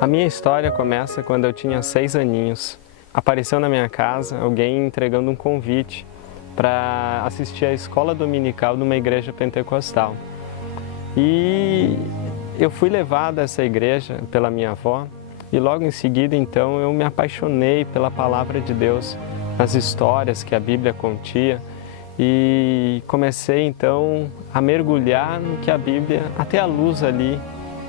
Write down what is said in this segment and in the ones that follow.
A minha história começa quando eu tinha 6 aninhos. Apareceu na minha casa alguém entregando um convite para assistir à escola dominical de uma igreja pentecostal. E eu fui levado a essa igreja pela minha avó e logo em seguida então eu me apaixonei pela palavra de Deus, nas histórias que a Bíblia continha e comecei então a mergulhar no que a Bíblia, até a luz ali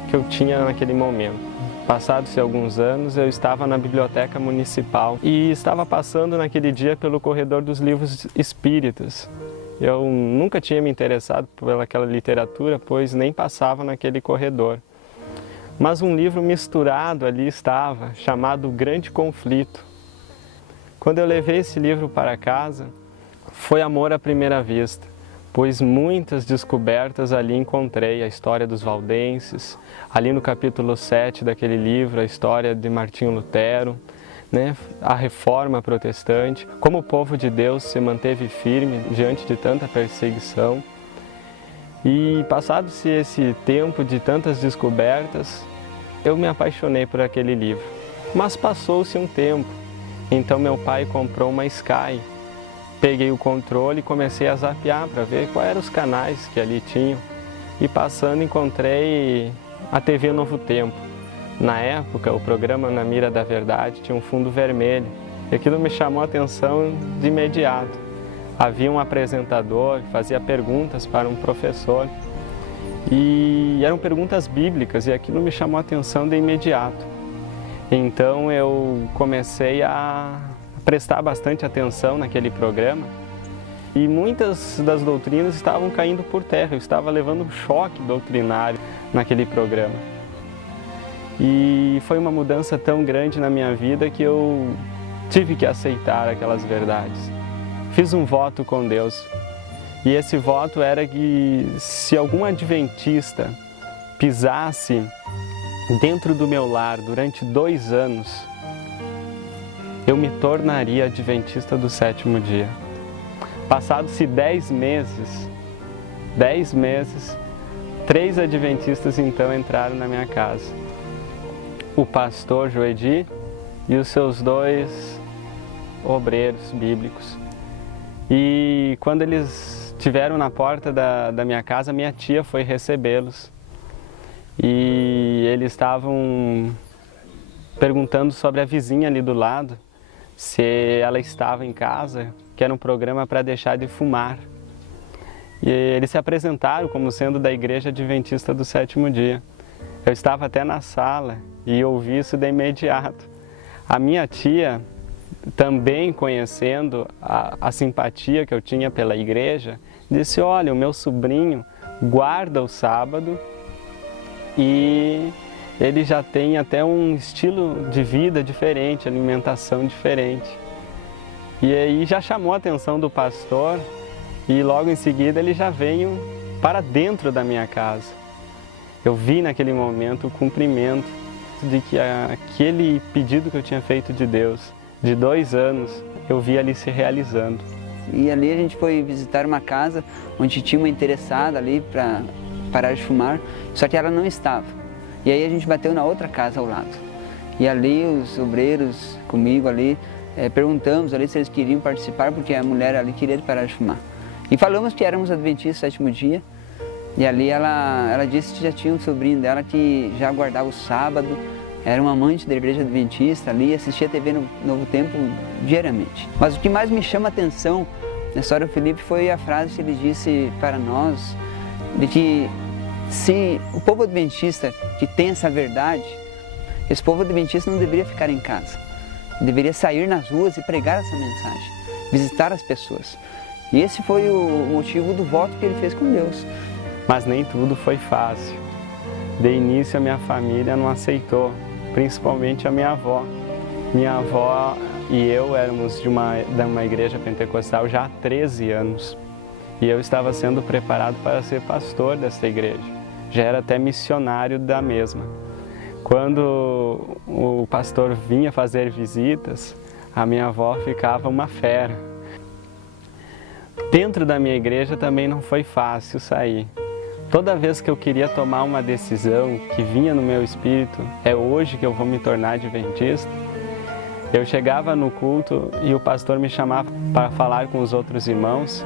que eu tinha naquele momento. Passados alguns anos, eu estava na biblioteca municipal e estava passando naquele dia pelo corredor dos livros espíritas. Eu nunca tinha me interessado pelaquela literatura, pois nem passava naquele corredor. Mas um livro misturado ali estava, chamado O Grande Conflito. Quando eu levei esse livro para casa, foi amor à primeira vista, pois muitas descobertas ali encontrei, a história dos valdenses, ali no capítulo 7 daquele livro, a história de Martinho Lutero, né, a reforma protestante, como o povo de Deus se manteve firme diante de tanta perseguição. E passado-se esse tempo de tantas descobertas, eu me apaixonei por aquele livro. Mas passou-se um tempo, então meu pai comprou uma Sky. Peguei o controle e comecei a zapear para ver quais eram os canais que ali tinham. E passando encontrei a TV Novo Tempo. Na época, o programa Na Mira da Verdade tinha um fundo vermelho. E aquilo me chamou a atenção de imediato. Havia um apresentador que fazia perguntas para um professor. E eram perguntas bíblicas e aquilo me chamou a atenção de imediato. Então eu comecei a prestar bastante atenção naquele programa e muitas das doutrinas estavam caindo por terra, eu estava levando um choque doutrinário naquele programa. E foi uma mudança tão grande na minha vida que eu tive que aceitar aquelas verdades. Fiz um voto com Deus e esse voto era que se algum adventista pisasse dentro do meu lar durante 2 anos, eu me tornaria adventista do 7º dia. Passados-se 10 meses, 3 adventistas então entraram na minha casa. O pastor Joedi e os seus 2 obreiros bíblicos. E quando eles estiveram na porta da minha casa, minha tia foi recebê-los. E eles estavam perguntando sobre a vizinha ali do lado, se ela estava em casa, que era um programa para deixar de fumar. E eles se apresentaram como sendo da Igreja Adventista do 7º dia. Eu estava até na sala e ouvi isso de imediato. A minha tia, também conhecendo a simpatia que eu tinha pela igreja, disse: olha, o meu sobrinho guarda o sábado e ele já tem até um estilo de vida diferente, alimentação diferente. E aí já chamou a atenção do pastor e logo em seguida ele já veio para dentro da minha casa. Eu vi naquele momento o cumprimento de que aquele pedido que eu tinha feito de Deus, de 2 anos, eu vi ali se realizando. E ali a gente foi visitar uma casa onde tinha uma interessada ali para parar de fumar, só que ela não estava. E aí a gente bateu na outra casa ao lado. E ali os obreiros comigo ali, perguntamos ali se eles queriam participar, porque a mulher ali queria parar de fumar. E falamos que éramos adventistas 7º dia. E ali ela disse que já tinha um sobrinho dela que já guardava o sábado, era um amante da igreja adventista ali, assistia a TV Novo Tempo diariamente. Mas o que mais me chama a atenção na história do Felipe foi a frase que ele disse para nós, de que se o povo adventista que tem essa verdade, esse povo adventista não deveria ficar em casa, deveria sair nas ruas e pregar essa mensagem, visitar as pessoas. E esse foi o motivo do voto que ele fez com Deus. Mas nem tudo foi fácil. De início a minha família não aceitou, principalmente a minha avó. Minha avó e eu éramos de uma igreja pentecostal já há 13 anos. E eu estava sendo preparado para ser pastor dessa igreja. Já era até missionário da mesma. Quando o pastor vinha fazer visitas, a minha avó ficava uma fera. Dentro da minha igreja também não foi fácil sair, Toda vez que eu queria tomar uma decisão que vinha no meu espírito, é hoje que eu vou me tornar adventista, eu chegava no culto e o pastor me chamava para falar com os outros irmãos,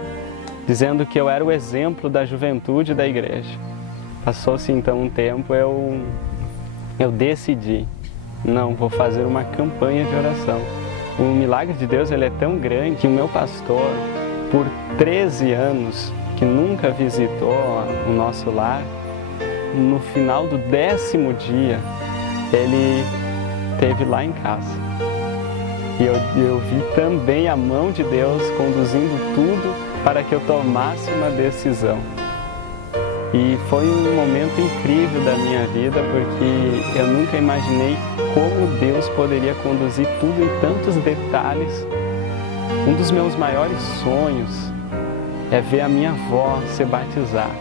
dizendo que eu era o exemplo da juventude da igreja. Passou-se então um tempo, eu decidi, não, vou fazer uma campanha de oração. O milagre de Deus ele é tão grande que o meu pastor, por 13 anos, que nunca visitou o nosso lar, no final do 10º dia, ele esteve lá em casa. E eu vi também a mão de Deus conduzindo tudo para que eu tomasse uma decisão. E foi um momento incrível da minha vida, porque eu nunca imaginei como Deus poderia conduzir tudo em tantos detalhes. Um dos meus maiores sonhos é ver a minha avó se batizar.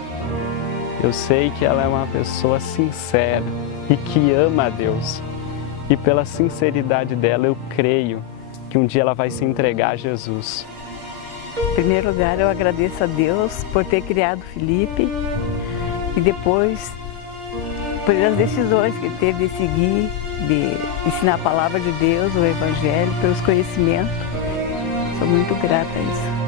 Eu sei que ela é uma pessoa sincera e que ama a Deus. E pela sinceridade dela, eu creio que um dia ela vai se entregar a Jesus. Em primeiro lugar, eu agradeço a Deus por ter criado Felipe e depois por as decisões que ele teve de seguir, de ensinar a palavra de Deus, o Evangelho, pelos conhecimentos. Sou muito grata a isso.